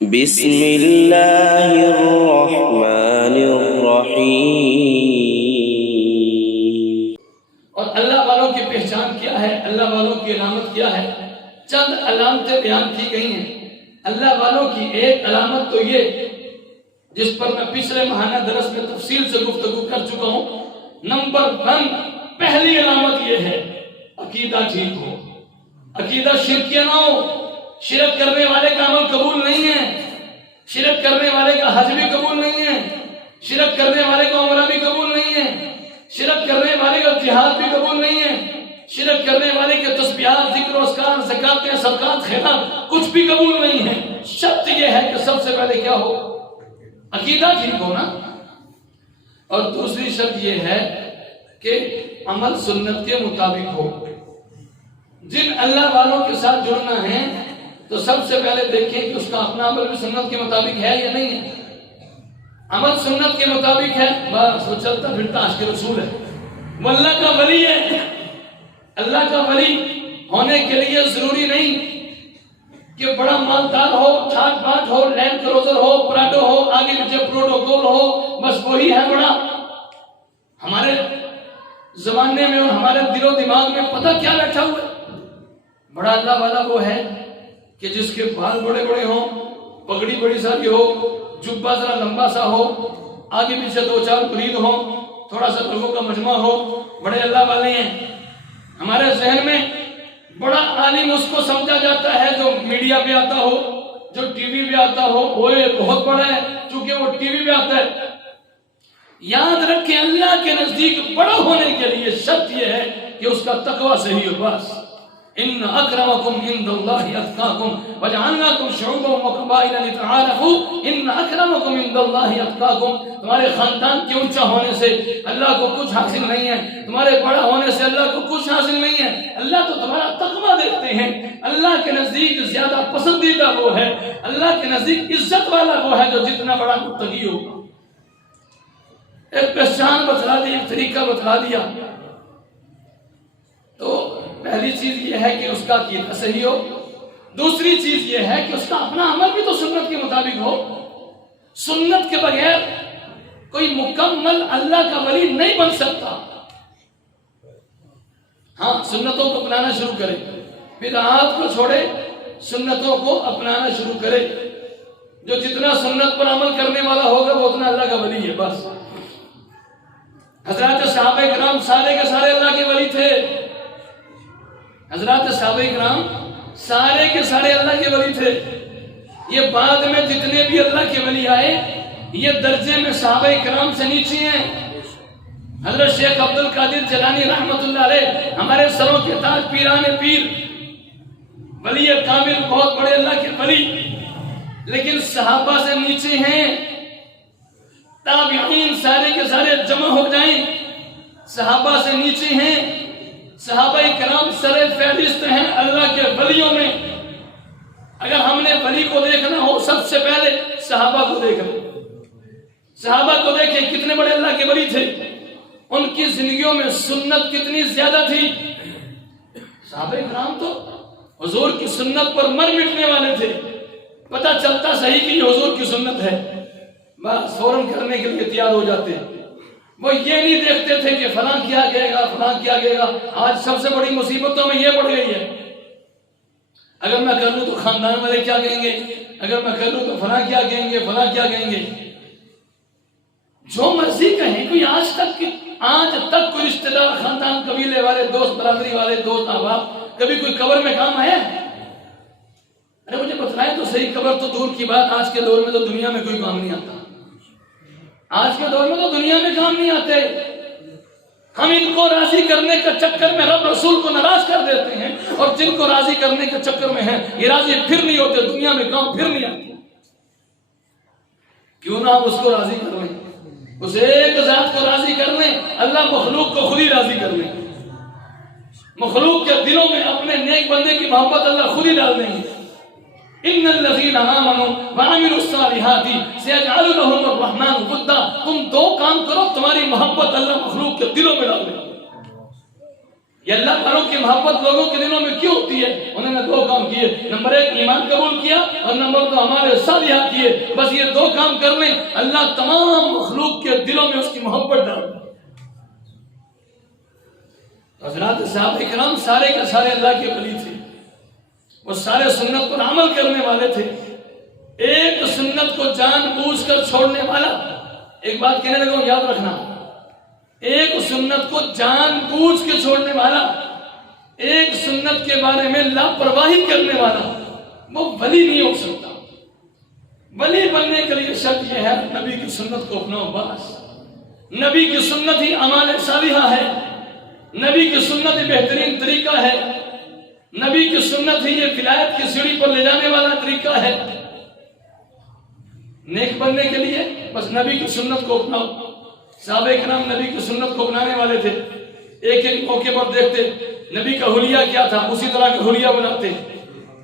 بسم اللہ الرحمن الرحیم۔ اور اللہ والوں کی پہچان کیا ہے، اللہ والوں کی علامت کیا ہے؟ چند علامتیں بیان کی گئی ہیں۔ اللہ والوں کی ایک علامت تو یہ جس پر میں پچھلے ماہانہ درس میں تفصیل سے گفتگو کر چکا ہوں، نمبر 1 پہلی علامت یہ ہے عقیدہ ٹھیک ہو، عقیدہ شرکیہ نہ ہو۔ شرک کرنے والے کا عمل قبول نہیں ہے، شرک کرنے والے کا حج بھی قبول نہیں ہے، شرک کرنے والے کا عمرہ بھی قبول نہیں ہے، شرک کرنے والے کا جہاد بھی قبول نہیں ہے، شرک کرنے والے کے تسبیحات، ذکر و اذکار، زکاتیں، صدقات، خیرات کچھ بھی قبول نہیں ہے۔ شرط یہ ہے کہ سب سے پہلے کیا ہو؟ عقیدہ ٹھیک ہو نا۔ اور دوسری شرط یہ ہے کہ عمل سنت کے مطابق ہو۔ جن اللہ والوں کے ساتھ جڑنا ہے تو سب سے پہلے دیکھیں کہ اس کا اپنا عمل بھی سنت کے مطابق ہے یا نہیں ہے۔ عمل سنت کے مطابق ہے، بس وہ چلتا پھرتا عاشق رسول ہے، وہ اللہ کا ولی ہے۔ اللہ کا ولی ہونے کے لیے ضروری نہیں کہ بڑا مالدار ہو، ٹھاٹ باٹ ہو، لینڈ کروزر ہو، پراڈو ہو، آگے پیچھے پروٹوکول ہو، بس وہی ہے بڑا۔ ہمارے زمانے میں اور ہمارے دل و دماغ میں پتہ کیا بیٹھا ہوا ہے؟ بڑا اللہ والا وہ ہے کہ جس کے بال بڑے بڑے ہوں، پگڑی بڑی ساری ہو، جبہ ذرا لمبا سا ہو، آگے پیچھے 2-4 مرید ہوں، تھوڑا سا لوگوں کا مجمع ہو، بڑے اللہ والے ہیں۔ ہمارے ذہن میں بڑا عالم اس کو سمجھا جاتا ہے جو میڈیا پہ آتا ہو، جو ٹی وی پہ آتا ہو، وہ بہت بڑا ہے چونکہ وہ ٹی وی پہ آتا ہے۔ یاد رکھیں اللہ کے نزدیک بڑا ہونے کے لیے شرط یہ ہے کہ اس کا تقوی صحیح ہو۔ بس ان اکرمکم عند اللہ اتقاکم وجعلناکم شعوبا وقبائل لتعارفوا ان اکرمکم عند اللہ اتقاکم۔ تمہارے خاندان کے اونچا ہونے سے اللہ کو کچھ حاصل نہیں ہے، تمہارے بڑا ہونے سے اللہ کو کچھ حاصل نہیں ہے۔ اللہ تو تمہارا تقوی دیکھتے ہیں۔ اللہ کے نزدیک زیادہ پسندیدہ وہ ہے، اللہ کے نزدیک عزت والا وہ ہے جو جتنا بڑا متقی ہو۔ ایک پہچان بتلا دی، ایک طریقہ بتلا دیا۔ تو پہلی چیز یہ ہے کہ اس کا عقیدہ صحیح ہو، دوسری چیز یہ ہے کہ اس کا اپنا عمل بھی تو سنت کے مطابق ہو۔ سنت کے بغیر کوئی مکمل اللہ کا ولی نہیں بن سکتا۔ ہاں، سنتوں کو اپنانا شروع کرے، بدعات کو چھوڑے، سنتوں کو اپنانا شروع کرے۔ جو جتنا سنت پر عمل کرنے والا ہوگا وہ اتنا اللہ کا ولی ہے۔ بس حضرات صحابہ کرام سارے کے سارے اللہ کے ولی تھے۔ حضرات صحابہ کرام سارے کے سارے اللہ کے ولی تھے۔ یہ بعد میں جتنے بھی اللہ کے ولی آئے یہ درجے میں صحابہ کرام سے نیچے ہیں۔ حضرت شیخ عبد القادر جیلانی رحمت اللہ علیہ ہمارے سروں کے تاج، پیران پیر، ولی کامل، بہت بڑے اللہ کے ولی، لیکن صحابہ سے نیچے ہیں۔ تابعین سارے کے سارے جمع ہو جائیں صحابہ سے نیچے ہیں۔ صحابہ کرام سر فہرست ہیں اللہ کے ولیوں میں۔ اگر ہم نے ولی کو دیکھنا ہو سب سے پہلے صحابہ کو دیکھنا۔ صحابہ کو دیکھیں کتنے بڑے اللہ کے ولی تھے، ان کی زندگیوں میں سنت کتنی زیادہ تھی۔ صحابہ کرام تو حضور کی سنت پر مر مٹنے والے تھے۔ پتہ چلتا صحیح کہ یہ حضور کی سنت ہے، بس فوراً کرنے کے لیے تیار ہو جاتے ہیں۔ وہ یہ نہیں دیکھتے تھے کہ فلاں کیا گئے گا، فلاں کیا گئے گا۔ آج سب سے بڑی مصیبتوں میں یہ پڑ گئی ہے، اگر میں کر لوں تو خاندان والے کیا کہیں گے، اگر میں کر لوں تو فلاں کیا کہیں گے، فلاں کیا کہیں گے۔ جو مرضی کہیں، کوئی آج تک کوئی رشتہ دار، خاندان، قبیلے والے، دوست برادری والے، دوست احباب، کبھی کوئی قبر میں کام آیا ہے؟ ارے مجھے بتلائیں تو صحیح، قبر تو دور کی بات، آج کے دور میں تو دنیا میں کوئی کام نہیں آتا۔ آج کے دور میں تو دنیا میں کام نہیں آتے۔ ہم ان کو راضی کرنے کے چکر میں رب رسول کو ناراض کر دیتے ہیں، اور جن کو راضی کرنے کے چکر میں ہیں یہ راضی پھر نہیں ہوتے، دنیا میں کام پھر نہیں آتے۔ کیوں نہ ہم اس کو راضی کر لیں، اس ایک ذات کو راضی کر لیں، اللہ مخلوق کو خود ہی راضی کر لیں۔ مخلوق کے دلوں میں اپنے نیک بندے کی محبت اللہ خود ہی ڈال دیں گے۔ ان الذين امنوا وعملوا الصالحات سيجعل لهم الرحمن ودا۔ تم دو کام کرو، تمہاری محبت اللہ مخلوق کے دلوں میں ڈال دے۔ یہ اللہ والوں کی محبت لوگوں کے دلوں میں کیوں ہوتی ہے؟ انہوں نے دو کام کیے، نمبر ایک ایمان قبول کیا، اور نمبر دو ہمارے صالحات کیے. بس یہ دو کام کر لیں، اللہ تمام مخلوق کے دلوں میں اس کی محبت ڈال دے. حضرات صحابہ کرام سارے کے سارے اللہ کے ولی تھے، وہ سارے سنت پر عمل کرنے والے تھے. ایک سنت کو جان بوجھ کر چھوڑنے والا، ایک بات کہنے لگا ہوں یاد رکھنا، ایک سنت کو جان بوجھ کے چھوڑنے والا، ایک سنت کے بارے میں لاپرواہی کرنے والا، وہ ولی نہیں ہو سکتا. ولی بننے کے لیے شرط یہ ہے نبی کی سنت کو اپناؤ. بس نبی کی سنت ہی اعمال صالحہ ہے، نبی کی سنت ہی بہترین طریقہ ہے، نبی کی سنت ہی یہ ولایت کی سیڑھی پر لے جانے والا طریقہ ہے. نیک بننے کے لیے بس نبی کی سنت کو اپناؤ. صحابہ کرام نبی کی سنت کو اپنانے والے تھے. ایک ایک موقع پر دیکھتے نبی کا حلیہ کیا تھا، اسی طرح کا حلیہ بناتے.